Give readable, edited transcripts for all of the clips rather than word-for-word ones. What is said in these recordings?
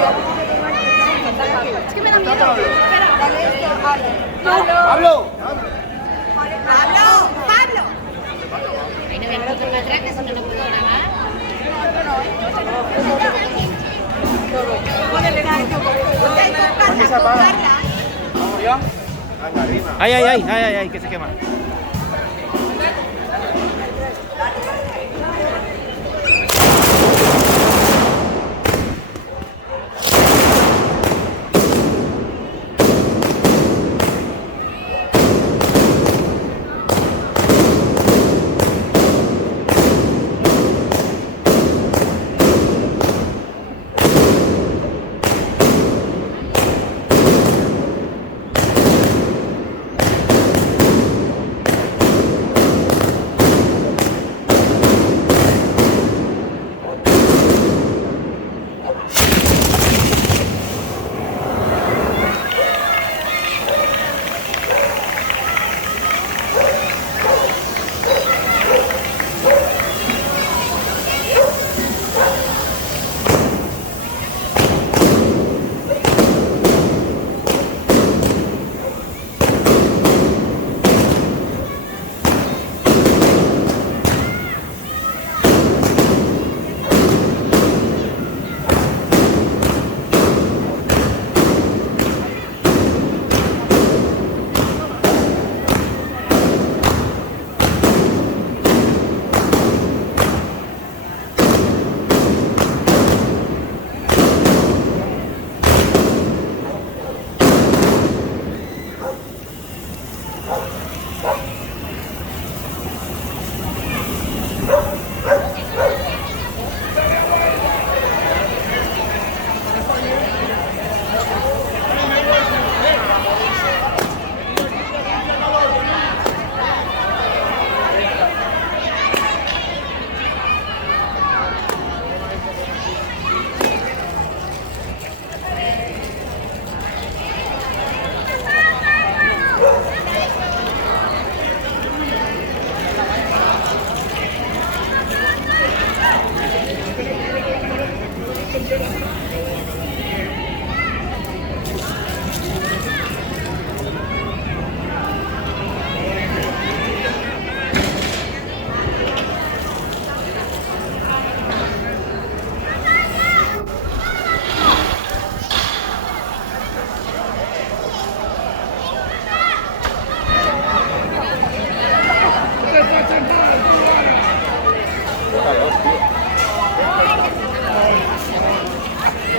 Es que me da miedo. Dale esto, ¡Pablo! ¡Pablo! Ahí no voy a poner atrás, que si no, no puedo grabar. ¿Cuándo se apaga? ¿Vamos ya? ¡Ay, ay, ay! ¡Ay, ay, ay! Que se quema.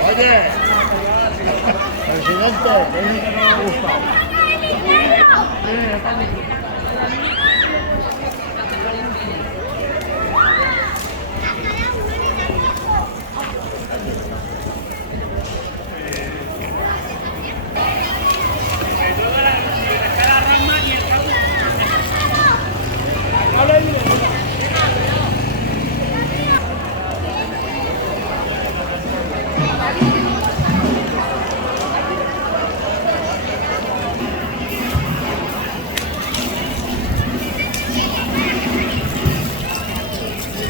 Oye, presidente, ¿qué es lo que no me ha gustado?